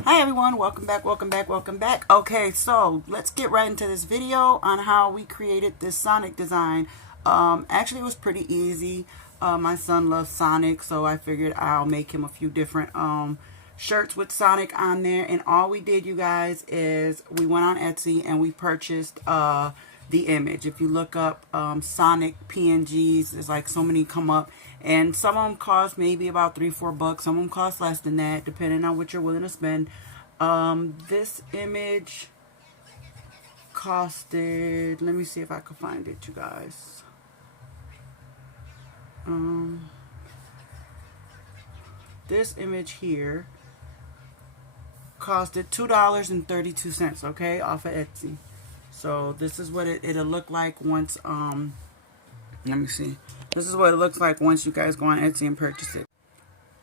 Hi everyone, welcome back, welcome back, welcome back. Okay, so let's get right into this video on how we created this Sonic design. Actually it was pretty easy. My son loves Sonic, so I figured I'll make him a few different shirts with Sonic on there. And all we did, you guys, is we went on Etsy and we purchased the image. If you look up Sonic PNGs, there's like so many come up, and some of them cost maybe about $3-4. Some of them cost less than that, depending on what you're willing to spend. This image costed, let me see if I can find it, you guys. This image here costed $2.32, okay, off of Etsy. So this is what it'll look like once, let me see. This is what it looks like once you guys go on Etsy and purchase it.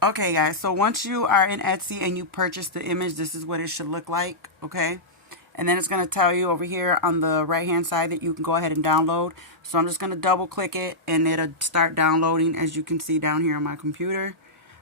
Okay, guys, so once you are in Etsy and you purchase the image, this is what it should look like, okay? And then it's going to tell you over here on the right-hand side that you can go ahead and download. So I'm just going to double-click it, and it'll start downloading, as you can see down here on my computer.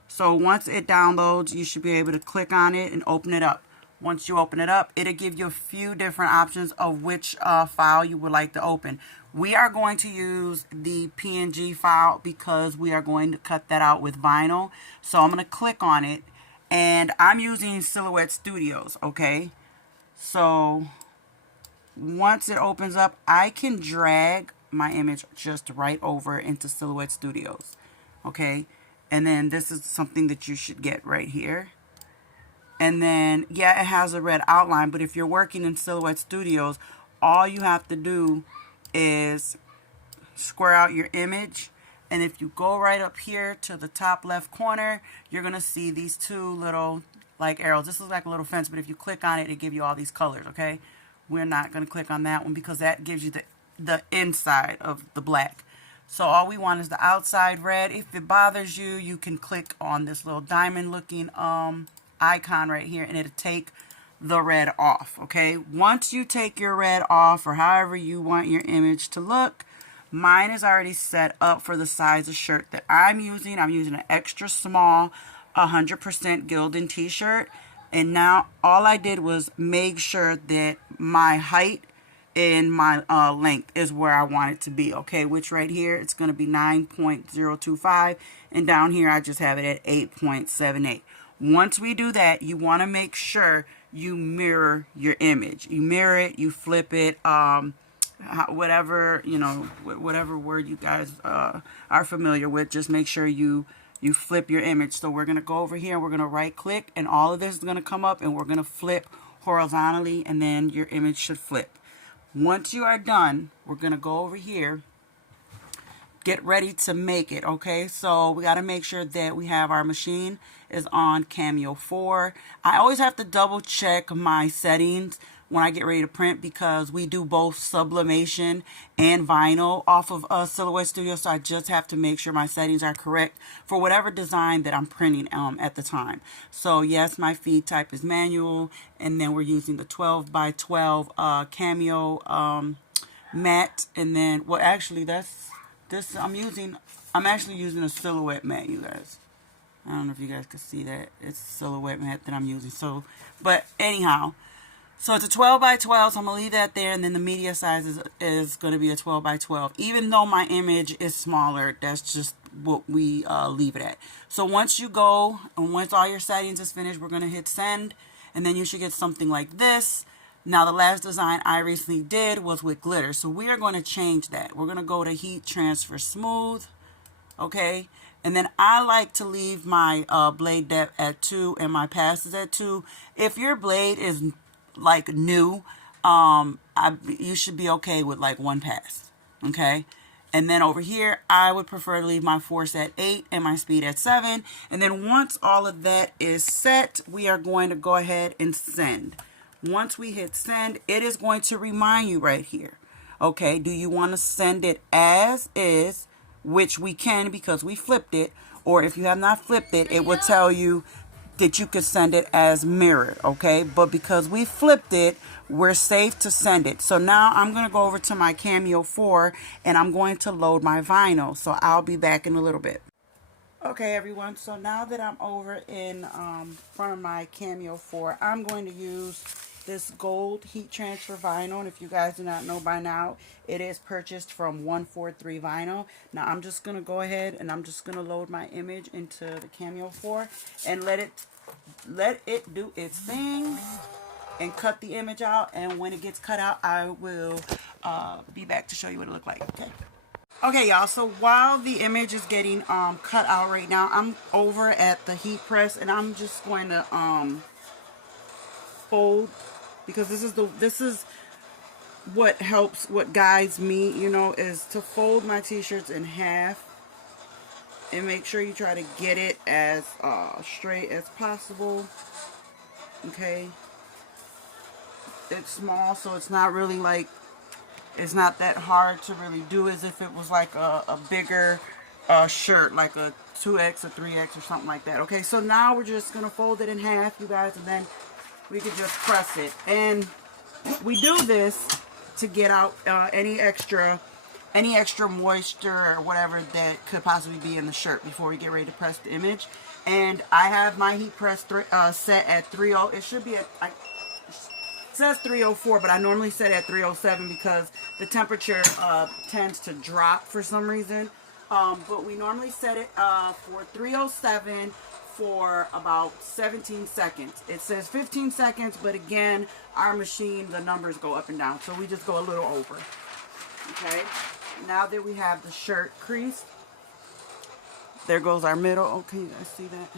So once it downloads, you should be able to click on it and open it up. Once you open it up, it'll give you a few different options of which file you would like to open. We are going to use the PNG file because we are going to cut that out with vinyl. So I'm going to click on it, and I'm using Silhouette Studios, okay? So once it opens up, I can drag my image just right over into Silhouette Studios, okay? And then this is something that you should get right here. And then, yeah, it has a red outline, but if you're working in Silhouette Studios, all you have to do is square out your image. And if you go right up here to the top left corner, you're going to see these two little, like, arrows. This is like a little fence, but if you click on it, it gives you all these colors, okay? We're not going to click on that one because that gives you the inside of the black. So all we want is the outside red. If it bothers you, you can click on this little diamond looking icon right here, and it'll take the red off, okay? Once you take your red off, or however you want your image to look, mine is already set up for the size of shirt that I'm using. I'm using an extra small 100% Gildan t-shirt, and now all I did was make sure that my height and my length is where I want it to be, okay? Which right here, it's going to be 9.025, and down here I just have it at 8.78. Once we do that, you want to make sure you mirror your image. You mirror it, you flip it, whatever, you know, whatever word you guys are familiar with, just make sure you flip your image. So we're going to go over here, we're going to right click, and all of this is going to come up, and we're going to flip horizontally, and then your image should flip. Once you are done, we're going to go over here, get ready to make it, okay? So we got to make sure that we have our machine is on Cameo 4. I always have to double check my settings when I get ready to print because we do both sublimation and vinyl off of Silhouette Studio, so I just have to make sure my settings are correct for whatever design that I'm printing at the time. So yes, my feed type is manual, and then we're using the 12 by 12 Cameo matte, and then, well, actually that's this, I'm actually using a Silhouette matte, you guys. I don't know if you guys can see that. It's a Silhouette matte that I'm using. So, but anyhow, so it's a 12 by 12, so I'm going to leave that there, and then the media size is going to be a 12 by 12. Even though my image is smaller, that's just what we leave it at. So once you go, and once all your settings is finished, we're going to hit send, and then you should get something like this. Now, the last design I recently did was with glitter, so we are going to change that. We're going to go to Heat Transfer Smooth, okay? And then I like to leave my blade depth at 2 and my passes at 2. If your blade is like new, you should be okay with like 1 pass, okay? And then over here, I would prefer to leave my force at 8 and my speed at 7. And then once all of that is set, we are going to go ahead and send. Once we hit send, it is going to remind you right here, okay, do you want to send it as is, which we can because we flipped it, or if you have not flipped it, it will tell you that you could send it as mirrored, okay? But because we flipped it, we're safe to send it. So now I'm going to go over to my Cameo 4, and I'm going to load my vinyl. So I'll be back in a little bit. Okay, everyone, so now that I'm over in front of my Cameo 4, I'm going to use this gold heat transfer vinyl. And if you guys do not know by now, it is purchased from 143 Vinyl. Now I'm just going to go ahead and I'm just going to load my image into the Cameo 4 and let it do its thing and cut the image out. And when it gets cut out, I will be back to show you what it looked like. Okay. Okay, y'all, so while the image is getting cut out right now, I'm over at the heat press and I'm just going to fold, because this is what guides me, you know, is to fold my t-shirts in half and make sure you try to get it as straight as possible. Okay, it's small, so it's not really like, it's not that hard to really do as if it was like a bigger shirt, like a 2X or 3X or something like that. Okay, so now we're just going to fold it in half, you guys, and then we can just press it. And we do this to get out any extra moisture or whatever that could possibly be in the shirt before we get ready to press the image. And I have my heat press set at 30. It should be at, it says 304, but I normally set it at 307 because the temperature tends to drop for some reason. But we normally set it for 307 for about 17 seconds. It says 15 seconds, but again, our machine, the numbers go up and down, so we just go a little over. Okay, now that we have the shirt creased, there goes our middle. Okay, you guys see that?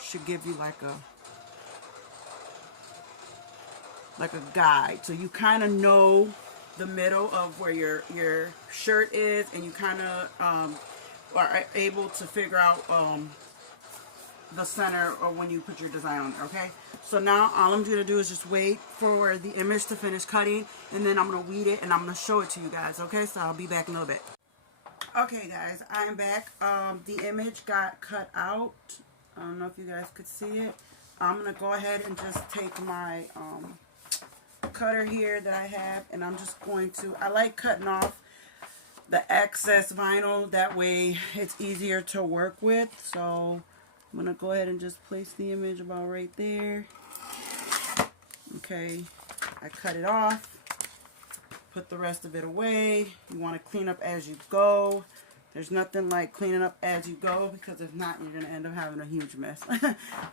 Should give you like a guide, so you kind of know the middle of where your shirt is, and you kind of are able to figure out the center or when you put your design on there. Okay, so now all I'm going to do is just wait for the image to finish cutting, and then I'm going to weed it and I'm going to show it to you guys. Okay, so I'll be back in a little bit. Okay guys, I'm back. The image got cut out. I don't know if you guys could see it. I'm going to go ahead and just take my cutter here that I have, and I'm just going to, I like cutting off the excess vinyl, that way it's easier to work with. So I'm going to go ahead and just place the image about right there. Okay, I cut it off, put the rest of it away. You want to clean up as you go. There's nothing like cleaning up as you go, because if not, you're going to end up having a huge mess.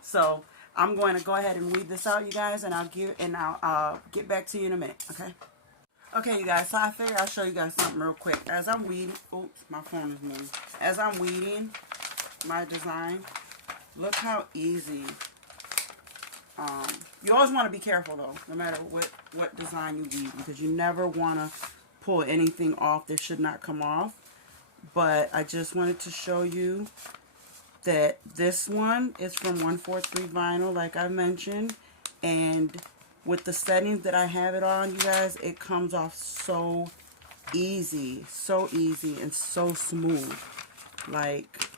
So I'm going to go ahead and weed this out, you guys, and I'll get back to you in a minute. Okay. Okay, you guys. So I figured I'll show you guys something real quick. As I'm weeding, oops, my phone is moving. As I'm weeding my design, look how easy. You always want to be careful though, no matter what design you weed, because you never want to pull anything off that should not come off. But I just wanted to show you that this one is from 143 Vinyl, like I mentioned, and with the settings that I have it on, you guys, it comes off so easy and so smooth. Like,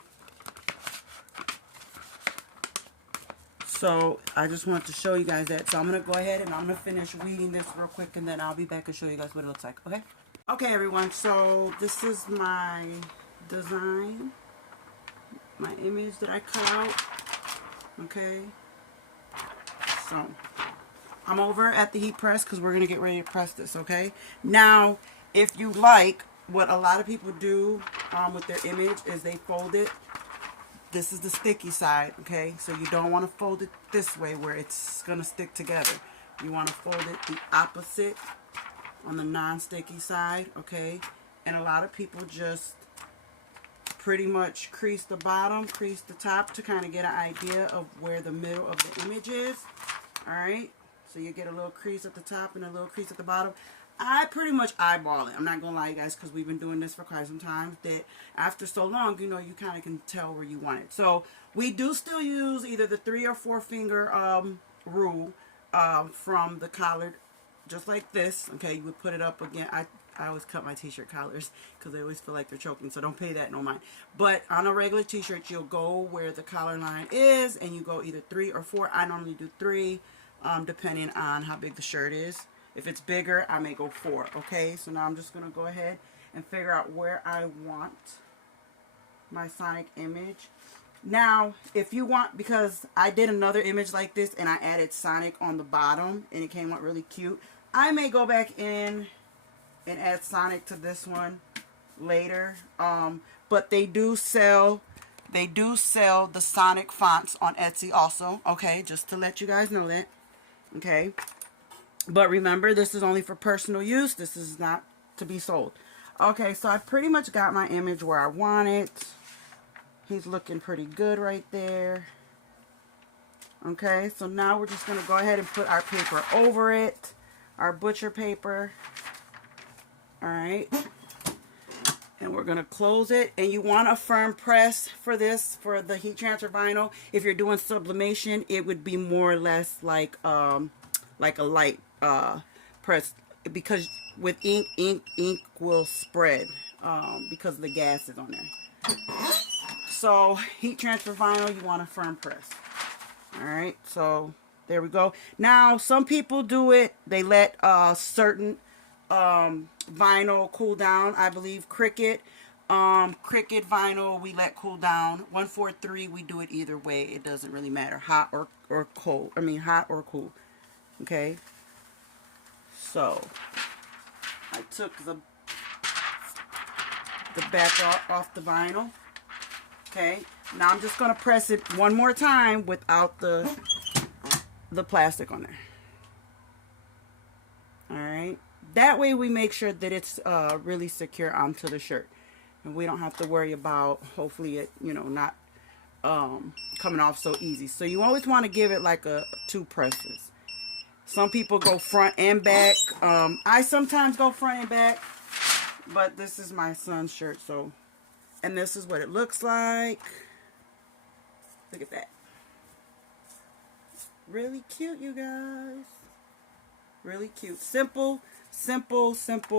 so I just wanted to show you guys that. So I'm going to go ahead and I'm going to finish weeding this real quick, and then I'll be back and show you guys what it looks like. Okay? Okay, everyone. So this is my design, my image that I cut out. Okay? So I'm over at the heat press because we're going to get ready to press this. Okay? Now, if you like, what a lot of people do with their image is they fold it. This is the sticky side, okay? So you don't want to fold it this way where it's going to stick together. You want to fold it the opposite on the non-sticky side, okay? And a lot of people just pretty much crease the bottom, crease the top to kind of get an idea of where the middle of the image is, all right? So you get a little crease at the top and a little crease at the bottom. I pretty much eyeball it. I'm not going to lie, you guys, because we've been doing this for quite some time, that after so long, you know, you kind of can tell where you want it. So we do still use either the 3 or 4 finger rule from the collar, just like this. Okay, you would put it up again. I always cut my t-shirt collars because I always feel like they're choking, so don't pay that no mind. But on a regular t-shirt, you'll go where the collar line is, and you go either 3 or 4. I normally do 3, depending on how big the shirt is. If it's bigger, I may go 4, okay? So now I'm just going to go ahead and figure out where I want my Sonic image. Now, if you want, because I did another image like this and I added Sonic on the bottom and it came out really cute, I may go back in and add Sonic to this one later. But they do sell the Sonic fonts on Etsy also. Okay, just to let you guys know that. Okay. But remember, this is only for personal use. This is not to be sold. Okay, so I pretty much got my image where I want it. He's looking pretty good right there. Okay, so now we're just going to go ahead and put our paper over it. Our butcher paper. Alright. And we're going to close it. And you want a firm press for this, for the heat transfer vinyl. If you're doing sublimation, it would be more or less like a light press. Because with ink will spread because the gas is on there. So, heat transfer vinyl, you want a firm press. Alright, so there we go. Now, some people do it, they let certain vinyl cool down. I believe Cricut vinyl we let cool down. 143 we do it either way. It doesn't really matter, hot or cold. I mean hot or cool. Okay. So I took the back off the vinyl. Okay. Now I'm just gonna press it one more time without the plastic on there. All right. That way we make sure that it's really secure onto the shirt. And we don't have to worry about, hopefully, it, you know, not coming off so easy. So you always want to give it like two presses. Some people go front and back. I sometimes go front and back. But this is my son's shirt, so. And this is what it looks like. Look at that. Really cute, you guys. Really cute. Simple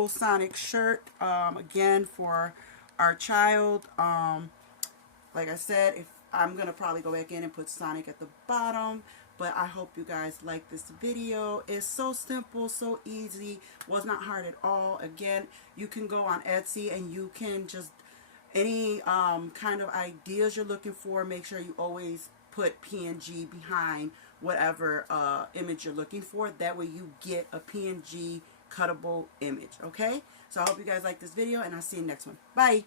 Sonic shirt. Again, for our child. Like I said, if I'm gonna probably go back in and put Sonic at the bottom. But I hope you guys like this video. It's so simple, so easy. Was not hard at all. Again, you can go on Etsy and you can just any kind of ideas you're looking for. Make sure you always put PNG behind whatever image you're looking for. That way you get a PNG cuttable image. Okay, so I hope you guys like this video and I'll see you next one. Bye.